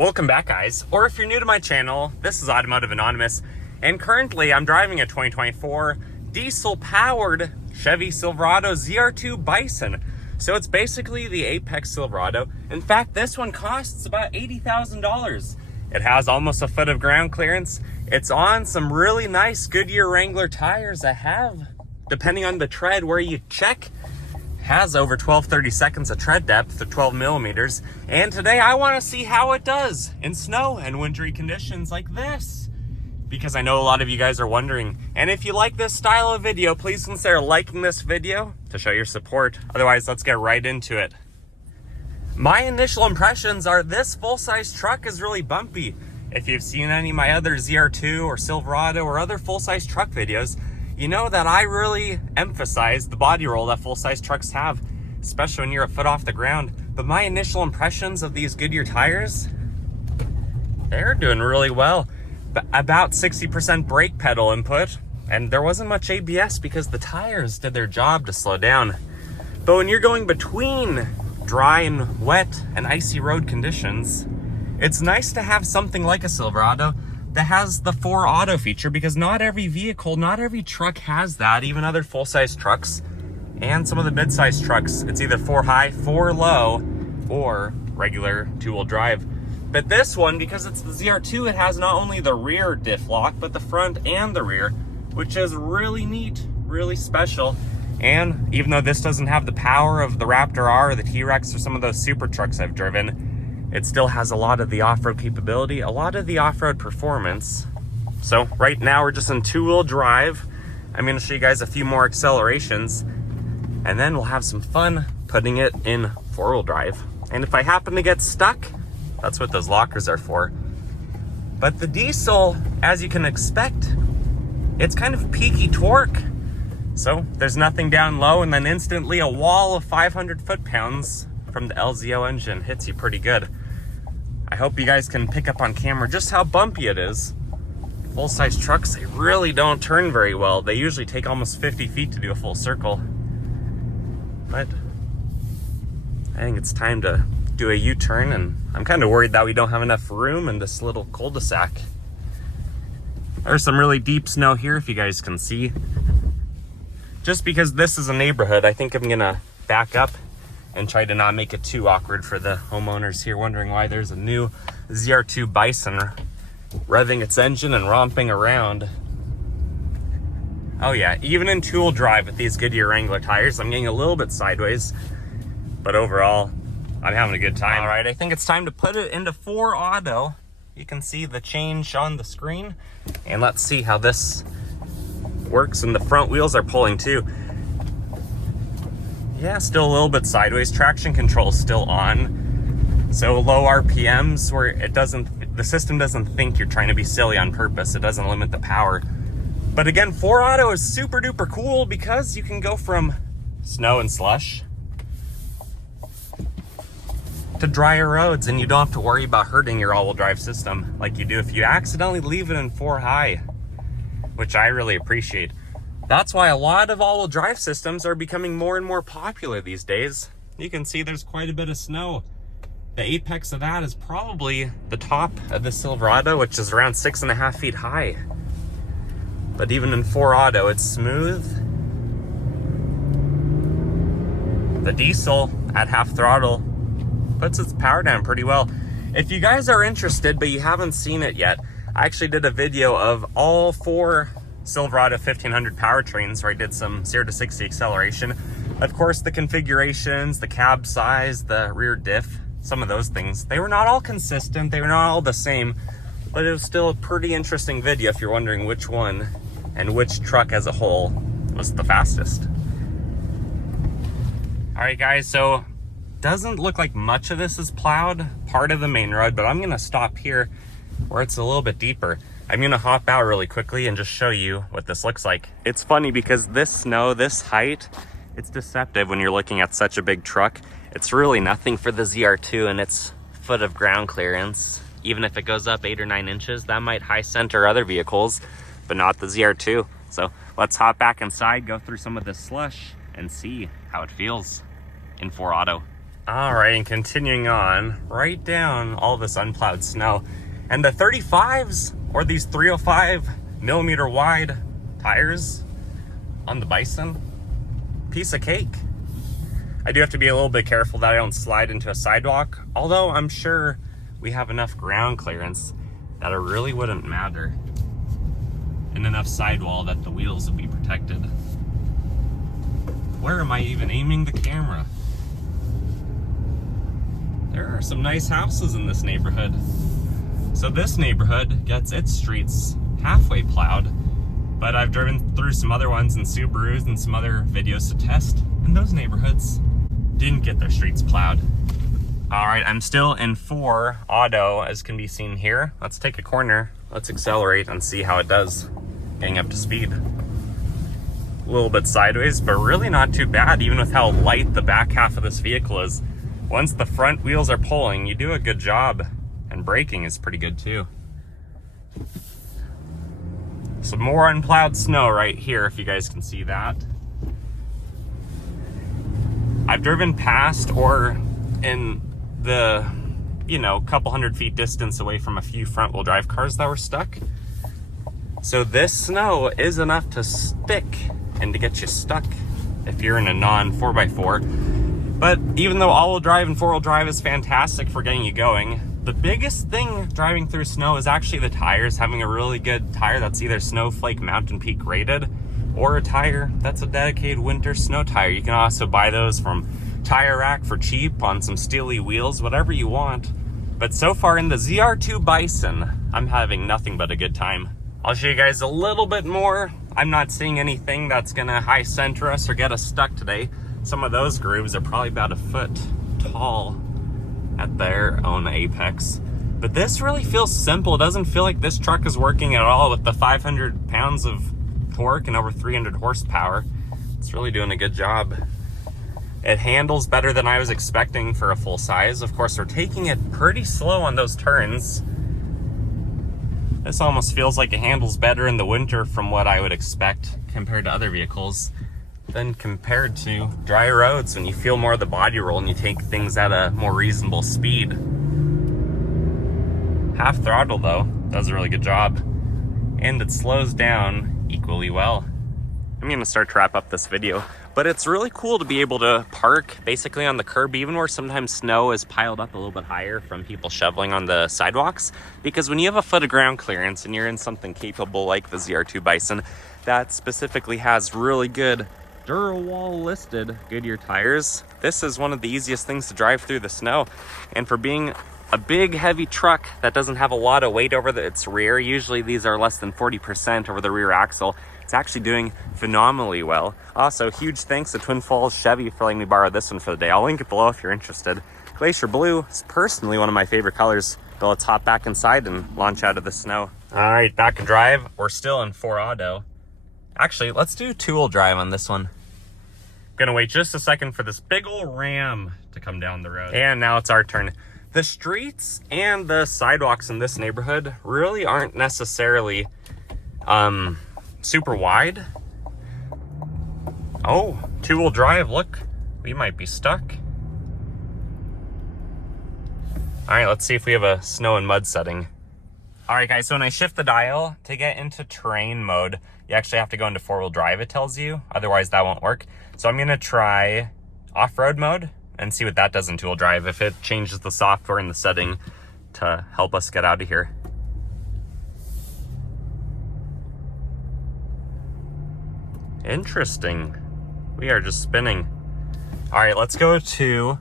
Welcome back, guys. Or if you're new to my channel, this is Automotive Anonymous, and currently I'm driving a 2024 diesel-powered Chevy Silverado ZR2 Bison. So it's basically the Apex Silverado. In fact, this one costs about $80,000. It has almost a foot of ground clearance. It's on some really nice Goodyear Wrangler tires that have, depending on the tread where you check, has over 12-30 seconds of tread depth of 12 millimeters. And today I want to see how it does in snow and wintry conditions like this, because I know a lot of you guys are wondering. And if you like this style of video, please consider liking this video to show your support. Otherwise, let's get right into it. My initial impressions are this full-size truck is really bumpy. If you've seen any of my other ZR2 or Silverado or other full-size truck videos, you know that I really emphasize the body roll that full-size trucks have, especially when you're a foot off the ground. But my initial impressions of these Goodyear tires, they're doing really well. About 60% brake pedal input, and there wasn't much ABS because the tires did their job to slow down. But when you're going between dry and wet and icy road conditions, it's nice to have something like a Silverado that has the 4 auto feature, because not every vehicle, not every truck has that. Even other full-size trucks and some of the mid-size trucks, it's either 4 high, 4 low, or regular 2-wheel drive. But this one, because it's the ZR2, it has not only the rear diff lock, but the front and the rear, which is really neat, really special. And even though this doesn't have the power of the Raptor R or the T-Rex or some of those super trucks I've driven, it still has a lot of the off-road capability, a lot of the off-road performance. So right now we're just in 2-wheel drive. I'm going to show you guys a few more accelerations, and then we'll have some fun putting it in 4-wheel drive. And if I happen to get stuck, that's what those lockers are for. But the diesel, as you can expect, it's kind of peaky torque. So there's nothing down low, and then instantly a wall of 500 foot-pounds from the LZO engine hits you pretty good. I hope you guys can pick up on camera just how bumpy it is. Full-size trucks, they really don't turn very well. They usually take almost 50 feet to do a full circle. But I think it's time to do a U-turn, and I'm kind of worried that we don't have enough room in this little cul-de-sac. There's some really deep snow here, if you guys can see. Just because this is a neighborhood, I think I'm gonna back up and try to not make it too awkward for the homeowners here wondering why there's a new ZR2 Bison revving its engine and romping around. Oh yeah, even in 2-wheel drive with these Goodyear Wrangler tires, I'm getting a little bit sideways, but overall, I'm having a good time. All right, I think it's time to put it into 4 auto. You can see the change on the screen, and let's see how this works. And the front wheels are pulling too. Yeah, still a little bit sideways. Traction control still on. So low RPMs where the system doesn't think you're trying to be silly on purpose. It doesn't limit the power. But again, 4 auto is super duper cool because you can go from snow and slush to drier roads, and you don't have to worry about hurting your all-wheel drive system like you do if you accidentally leave it in 4 high, which I really appreciate. That's why a lot of all-wheel drive systems are becoming more and more popular these days. You can see there's quite a bit of snow. The apex of that is probably the top of the Silverado, which is around 6.5 feet high. But even in 4 auto, it's smooth. The diesel at half throttle puts its power down pretty well. If you guys are interested, but you haven't seen it yet, I actually did a video of all 4 Silverado 1500 powertrains where I did some 0 to 60 acceleration. Of course, the configurations, the cab size, the rear diff, some of those things, they were not all consistent, they were not all the same, but it was still a pretty interesting video if you're wondering which one and which truck as a whole was the fastest. All right, guys, so doesn't look like much of this is plowed, part of the main road, but I'm gonna stop here where it's a little bit deeper. I'm gonna hop out really quickly and just show you what this looks like. It's funny because this snow, this height, it's deceptive when you're looking at such a big truck. It's really nothing for the ZR2 and its foot of ground clearance. Even if it goes up 8 or 9 inches, that might high center other vehicles, but not the ZR2. So let's hop back inside, go through some of this slush, and see how it feels in 4 auto. All right, and continuing on, right down all this unplowed snow. And the 35s, or these 305 millimeter wide tires on the Bison, piece of cake. I do have to be a little bit careful that I don't slide into a sidewalk, although I'm sure we have enough ground clearance that it really wouldn't matter, and enough sidewall that the wheels would be protected. Where am I even aiming the camera? There are some nice houses in this neighborhood. So this neighborhood gets its streets halfway plowed, but I've driven through some other ones in Subarus and some other videos to test, and those neighborhoods didn't get their streets plowed. All right, I'm still in 4 auto, as can be seen here. Let's take a corner, let's accelerate and see how it does getting up to speed. A little bit sideways, but really not too bad, even with how light the back half of this vehicle is. Once the front wheels are pulling, you do a good job, and braking is pretty good too. Some more unplowed snow right here, if you guys can see that. I've driven past or in the, couple hundred feet distance away from a few front wheel drive cars that were stuck. So this snow is enough to stick and to get you stuck if you're in a non 4x4. But even though all-wheel drive and four-wheel drive is fantastic for getting you going, the biggest thing driving through snow is actually the tires. Having a really good tire that's either Snowflake Mountain Peak rated, or a tire that's a dedicated winter snow tire. You can also buy those from Tire Rack for cheap on some steely wheels, whatever you want. But so far in the ZR2 Bison, I'm having nothing but a good time. I'll show you guys a little bit more. I'm not seeing anything that's gonna high center us or get us stuck today. Some of those grooves are probably about a foot tall at their own apex. But this really feels simple. It doesn't feel like this truck is working at all with the 500 pounds of torque and over 300 horsepower. It's really doing a good job. It handles better than I was expecting for a full size. Of course, we're taking it pretty slow on those turns. This almost feels like it handles better in the winter from what I would expect compared to other vehicles. Then compared to dry roads, when you feel more of the body roll and you take things at a more reasonable speed. Half throttle though, does a really good job. And it slows down equally well. I'm gonna start to wrap up this video, but it's really cool to be able to park basically on the curb, even where sometimes snow is piled up a little bit higher from people shoveling on the sidewalks. Because when you have a foot of ground clearance and you're in something capable like the ZR2 Bison that specifically has really good Durawall listed Goodyear tires, this is one of the easiest things to drive through the snow. And for being a big heavy truck that doesn't have a lot of weight over its rear, usually these are less than 40% over the rear axle, it's actually doing phenomenally well. Also, huge thanks to Twin Falls Chevy for letting me borrow this one for the day. I'll link it below if you're interested. Glacier Blue is personally one of my favorite colors, but let's hop back inside and launch out of the snow. All right, back in drive. We're still in 4 auto. Actually, let's do 2-wheel drive on this one. Gonna wait just a second for this big old ram to come down the road. And now it's our turn. The streets and the sidewalks in this neighborhood really aren't necessarily super wide. Oh, 2-wheel drive, look, we might be stuck. All right, let's see if we have a snow and mud setting. All right, guys, so when I shift the dial to get into terrain mode, you actually have to go into 4-wheel drive, it tells you. Otherwise, that won't work. So I'm gonna try off-road mode and see what that does in 2-wheel drive, if it changes the software and the setting to help us get out of here. Interesting. We are just spinning. All right, let's go to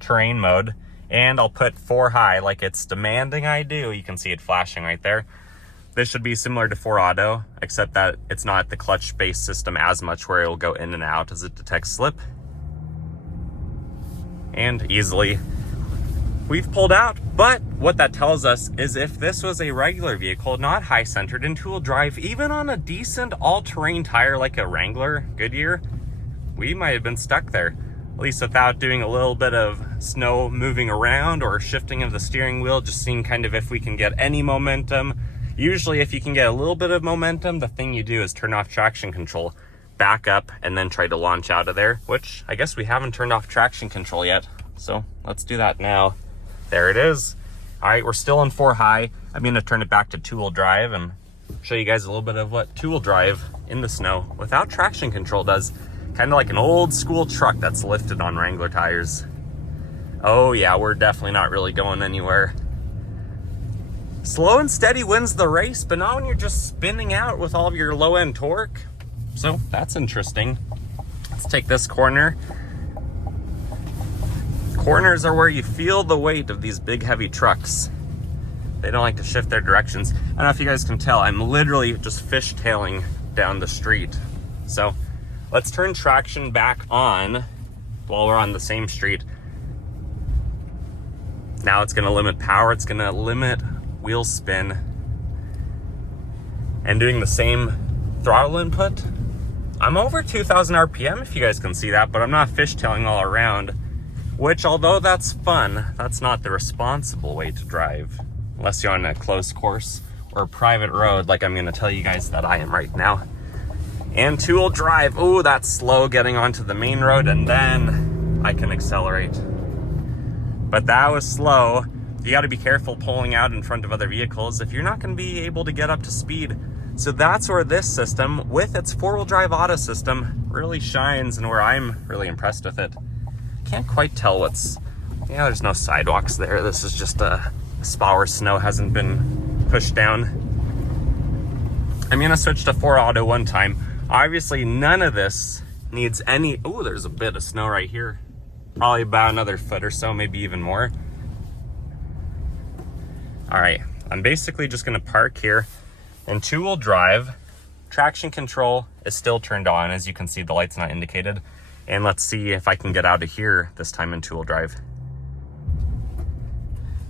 terrain mode, and I'll put 4 high like it's demanding I do. You can see it flashing right there. This should be similar to 4 auto, except that it's not the clutch-based system as much, where it will go in and out as it detects slip. And easily we've pulled out. But what that tells us is if this was a regular vehicle, not high-centered in 2-wheel drive, even on a decent all-terrain tire like a Wrangler Goodyear, we might have been stuck there. At least without doing a little bit of snow moving around or shifting of the steering wheel, just seeing kind of if we can get any momentum. Usually if you can get a little bit of momentum, the thing you do is turn off traction control. back up, and then try to launch out of there, which I guess we haven't turned off traction control yet. So let's do that now. There it is. All right, we're still on 4 high. I'm gonna turn it back to 2-wheel drive and show you guys a little bit of what 2-wheel drive in the snow without traction control does. Kind of like an old school truck that's lifted on Wrangler tires. Oh yeah, we're definitely not really going anywhere. Slow and steady wins the race, but not when you're just spinning out with all of your low end torque. So that's interesting. Let's take this corner. Corners are where you feel the weight of these big heavy trucks. They don't like to shift their directions. I don't know if you guys can tell, I'm literally just fishtailing down the street. So let's turn traction back on while we're on the same street. Now it's gonna limit power, it's gonna limit wheel spin. And doing the same throttle input, I'm over 2,000 RPM if you guys can see that, but I'm not fishtailing all around, which although that's fun, that's not the responsible way to drive. Unless you're on a closed course or a private road like I'm gonna tell you guys that I am right now. And 2-wheel drive, oh, that's slow getting onto the main road, and then I can accelerate. But that was slow. You gotta be careful pulling out in front of other vehicles if you're not gonna be able to get up to speed. So that's where this system, with its 4-wheel drive auto system, really shines and where I'm really impressed with it. Can't quite tell yeah, there's no sidewalks there. This is just a spot where snow hasn't been pushed down. I'm gonna switch to 4 auto one time. Obviously none of this needs any, oh, there's a bit of snow right here. Probably about another foot or so, maybe even more. All right, I'm basically just gonna park here. In 2-wheel drive, traction control is still turned on. As you can see, the light's not indicated. And let's see if I can get out of here this time in 2-wheel drive.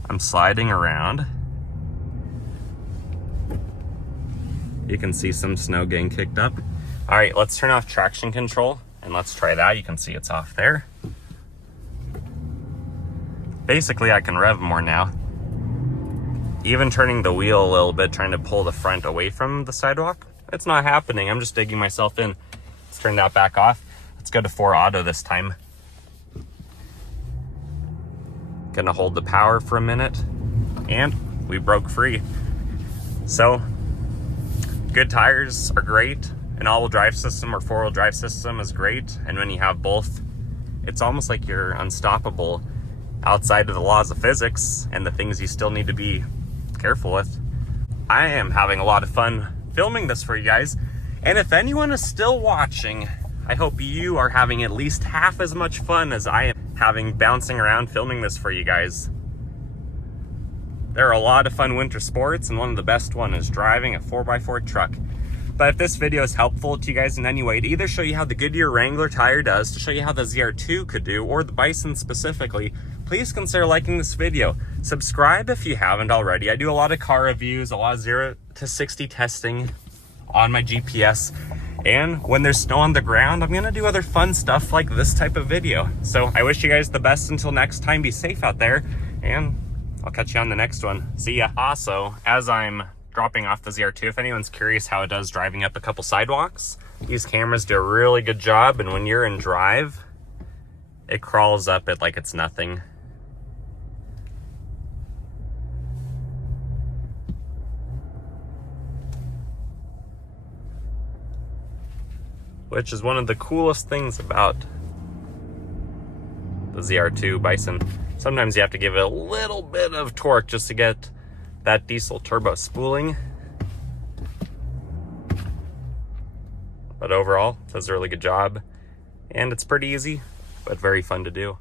I'm sliding around. You can see some snow getting kicked up. All right, let's turn off traction control and let's try that. You can see it's off there. Basically, I can rev more now. Even turning the wheel a little bit, trying to pull the front away from the sidewalk, it's not happening. I'm just digging myself in. Let's turn that back off. Let's go to 4 auto this time. Gonna hold the power for a minute, and we broke free. So, good tires are great. An all-wheel drive system or 4-wheel drive system is great. And when you have both, it's almost like you're unstoppable outside of the laws of physics and the things you still need to be careful with. I am having a lot of fun filming this for you guys. And if anyone is still watching, I hope you are having at least half as much fun as I am having bouncing around filming this for you guys. There are a lot of fun winter sports, and one of the best one is driving a 4x4 truck. But if this video is helpful to you guys in any way, to either show you how the Goodyear Wrangler tire does, to show you how the ZR2 could do, or the Bison specifically, please consider liking this video. Subscribe if you haven't already. I do a lot of car reviews, a lot of 0 to 60 testing on my GPS. And when there's snow on the ground, I'm gonna do other fun stuff like this type of video. So I wish you guys the best until next time. Be safe out there, and I'll catch you on the next one. See ya. Also, as I'm dropping off the ZR2, if anyone's curious how it does driving up a couple sidewalks, these cameras do a really good job, and when you're in drive, it crawls up it like it's nothing. Which is one of the coolest things about the ZR2 Bison. Sometimes you have to give it a little bit of torque just to get that diesel turbo spooling. But overall, it does a really good job. And it's pretty easy, but very fun to do.